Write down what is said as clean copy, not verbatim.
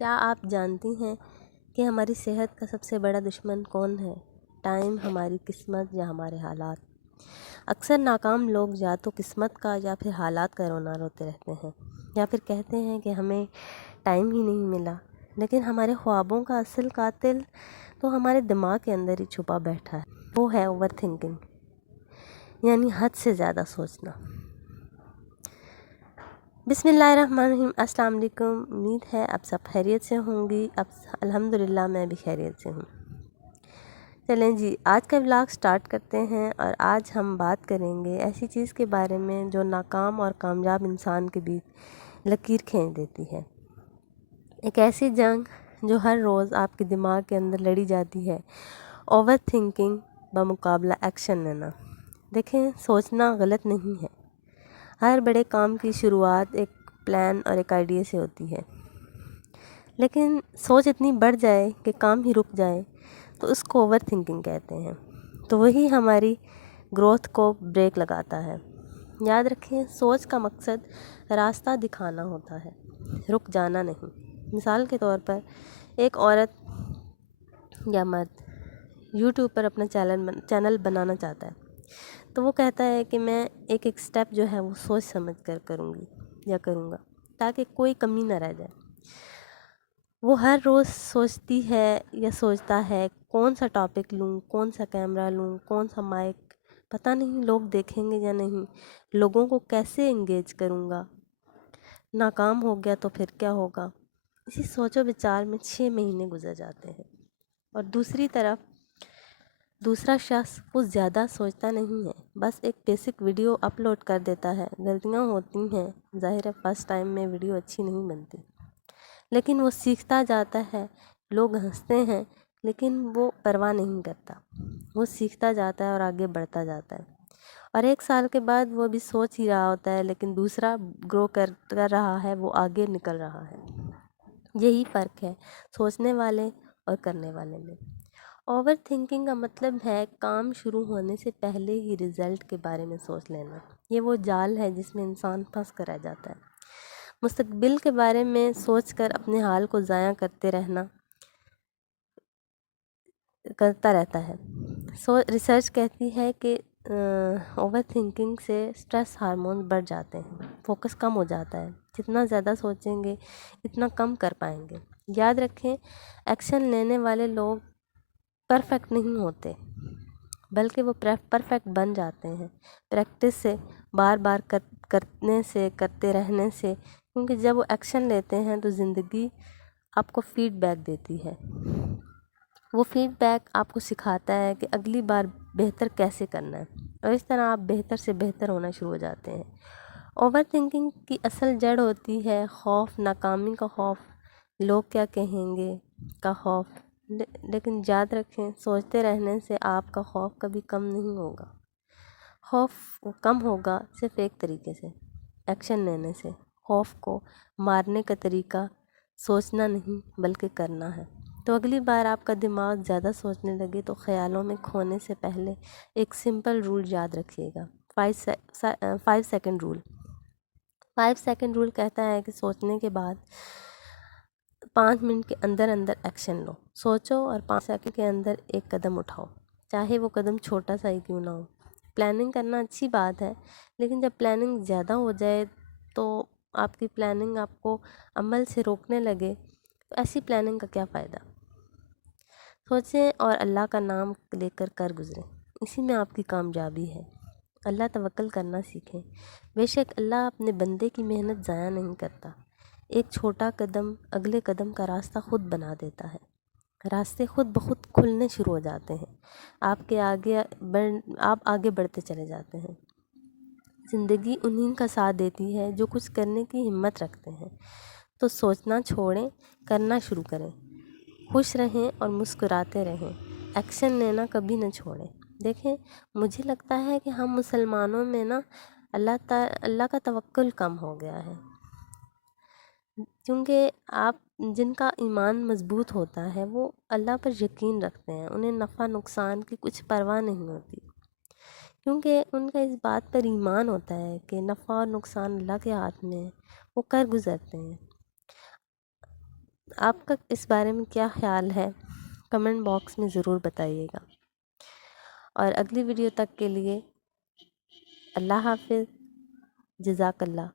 کیا آپ جانتی ہیں کہ ہماری صحت کا سب سے بڑا دشمن کون ہے؟ ٹائم، ہماری قسمت یا ہمارے حالات؟ اکثر ناکام لوگ یا تو قسمت کا یا پھر حالات کا رونا روتے رہتے ہیں، یا پھر کہتے ہیں کہ ہمیں ٹائم ہی نہیں ملا۔ لیکن ہمارے خوابوں کا اصل قاتل تو ہمارے دماغ کے اندر ہی چھپا بیٹھا ہے، وہ ہے اوور تھنکنگ، یعنی حد سے زیادہ سوچنا۔ بسم اللہ الرحمن الرحیم۔ السلام علیکم، امید ہے آپ سب خیریت سے ہوں گی۔ اب الحمدللہ میں بھی خیریت سے ہوں۔ چلیں جی، آج کا ولاگ سٹارٹ کرتے ہیں، اور آج ہم بات کریں گے ایسی چیز کے بارے میں جو ناکام اور کامیاب انسان کے بیچ لکیر کھینچ دیتی ہے۔ ایک ایسی جنگ جو ہر روز آپ کے دماغ کے اندر لڑی جاتی ہے، اوور تھنکنگ بمقابلہ ایکشن لینا۔ دیکھیں، سوچنا غلط نہیں ہے۔ ہر بڑے کام کی شروعات ایک پلان اور ایک آئیڈیا سے ہوتی ہے، لیکن سوچ اتنی بڑھ جائے کہ کام ہی رک جائے تو اس کو اوور تھنکنگ کہتے ہیں۔ تو وہی ہماری گروتھ کو بریک لگاتا ہے۔ یاد رکھیں، سوچ کا مقصد راستہ دکھانا ہوتا ہے، رک جانا نہیں۔ مثال کے طور پر ایک عورت یا مرد یوٹیوب پر اپنا چینل بنانا چاہتا ہے، تو وہ کہتا ہے کہ میں ایک ایک سٹیپ جو ہے وہ سوچ سمجھ کر کروں گی یا کروں گا، تاکہ کوئی کمی نہ رہ جائے۔ وہ ہر روز سوچتی ہے یا سوچتا ہے کون سا ٹاپک لوں، کون سا کیمرہ لوں، کون سا مائک، پتہ نہیں لوگ دیکھیں گے یا نہیں، لوگوں کو کیسے انگیج کروں گا، ناکام ہو گیا تو پھر کیا ہوگا۔ اسی سوچ و بچار میں 6 مہینے گزر جاتے ہیں، اور دوسری طرف دوسرا شخص کچھ زیادہ سوچتا نہیں ہے، بس ایک بیسک ویڈیو اپلوڈ کر دیتا ہے۔ غلطیاں ہوتی ہیں، ظاہر ہے فرسٹ ٹائم میں ویڈیو اچھی نہیں بنتی، لیکن وہ سیکھتا جاتا ہے۔ لوگ ہنستے ہیں، لیکن وہ پرواہ نہیں کرتا، وہ سیکھتا جاتا ہے اور آگے بڑھتا جاتا ہے۔ اور 1 سال کے بعد وہ بھی سوچ ہی رہا ہوتا ہے، لیکن دوسرا گرو کر رہا ہے، وہ آگے نکل رہا ہے۔ یہی فرق ہے سوچنے والے اور کرنے والے میں۔ اوور تھنکنگ کا مطلب ہے کام شروع ہونے سے پہلے ہی رزلٹ کے بارے میں سوچ لینا۔ یہ وہ جال ہے جس میں انسان پھنس کر رہ جاتا ہے۔ مستقبل کے بارے میں سوچ کر اپنے حال کو ضائع کرتا رہتا ہے۔ ریسرچ کہتی ہے کہ اوور تھنکنگ سے سٹریس ہارمون بڑھ جاتے ہیں، فوکس کم ہو جاتا ہے۔ جتنا زیادہ سوچیں گے اتنا کم کر پائیں گے۔ یاد رکھیں، ایکشن لینے والے لوگ پرفیکٹ نہیں ہوتے، بلکہ وہ پرفیکٹ بن جاتے ہیں پریکٹس سے، بار بار کرتے رہنے سے۔ کیونکہ جب وہ ایکشن لیتے ہیں تو زندگی آپ کو فیڈ بیک دیتی ہے۔ وہ فیڈ بیک آپ کو سکھاتا ہے کہ اگلی بار بہتر کیسے کرنا ہے، اور اس طرح آپ بہتر سے بہتر ہونا شروع ہو جاتے ہیں۔ اوور تھنکنگ کی اصل جڑ ہوتی ہے خوف، ناکامی کا خوف، لوگ کیا کہیں گے کا خوف۔ لیکن یاد رکھیں، سوچتے رہنے سے آپ کا خوف کبھی کم نہیں ہوگا۔ خوف کم ہوگا صرف ایک طریقے سے، ایکشن لینے سے۔ خوف کو مارنے کا طریقہ سوچنا نہیں بلکہ کرنا ہے۔ تو اگلی بار آپ کا دماغ زیادہ سوچنے لگے تو خیالوں میں کھونے سے پہلے ایک سمپل رول یاد رکھیے گا، 5 سیکنڈ رول۔ 5 سیکنڈ رول کہتا ہے کہ سوچنے کے بعد 5 منٹ کے اندر ایکشن لو۔ سوچو اور 5 سیکنڈ کے اندر ایک قدم اٹھاؤ، چاہے وہ قدم چھوٹا سا ہی کیوں نہ ہو۔ پلاننگ کرنا اچھی بات ہے، لیکن جب پلاننگ زیادہ ہو جائے تو آپ کی پلاننگ آپ کو عمل سے روکنے لگے تو ایسی پلاننگ کا کیا فائدہ۔ سوچیں اور اللہ کا نام لے کر گزریں، اسی میں آپ کی کامیابی ہے۔ اللہ توکل کرنا سیکھیں۔ بے شک اللہ اپنے بندے کی محنت ضائع نہیں کرتا۔ ایک چھوٹا قدم اگلے قدم کا راستہ خود بنا دیتا ہے۔ راستے خود بخود کھلنے شروع ہو جاتے ہیں، آپ آگے بڑھتے چلے جاتے ہیں۔ زندگی انہیں کا ساتھ دیتی ہے جو کچھ کرنے کی ہمت رکھتے ہیں۔ تو سوچنا چھوڑیں، کرنا شروع کریں۔ خوش رہیں اور مسکراتے رہیں، ایکشن لینا کبھی نہ چھوڑیں۔ دیکھیں، مجھے لگتا ہے کہ ہم مسلمانوں میں اللہ کا توکل کم ہو گیا ہے، کیونکہ جن کا ایمان مضبوط ہوتا ہے وہ اللہ پر یقین رکھتے ہیں، انہیں نفع نقصان کی کچھ پرواہ نہیں ہوتی، کیونکہ ان کا اس بات پر ایمان ہوتا ہے کہ نفع اور نقصان اللہ کے ہاتھ میں ہے، وہ کر گزرتے ہیں۔ آپ کا اس بارے میں کیا خیال ہے کمنٹ باکس میں ضرور بتائیے گا، اور اگلی ویڈیو تک کے لیے اللہ حافظ، جزاک اللہ۔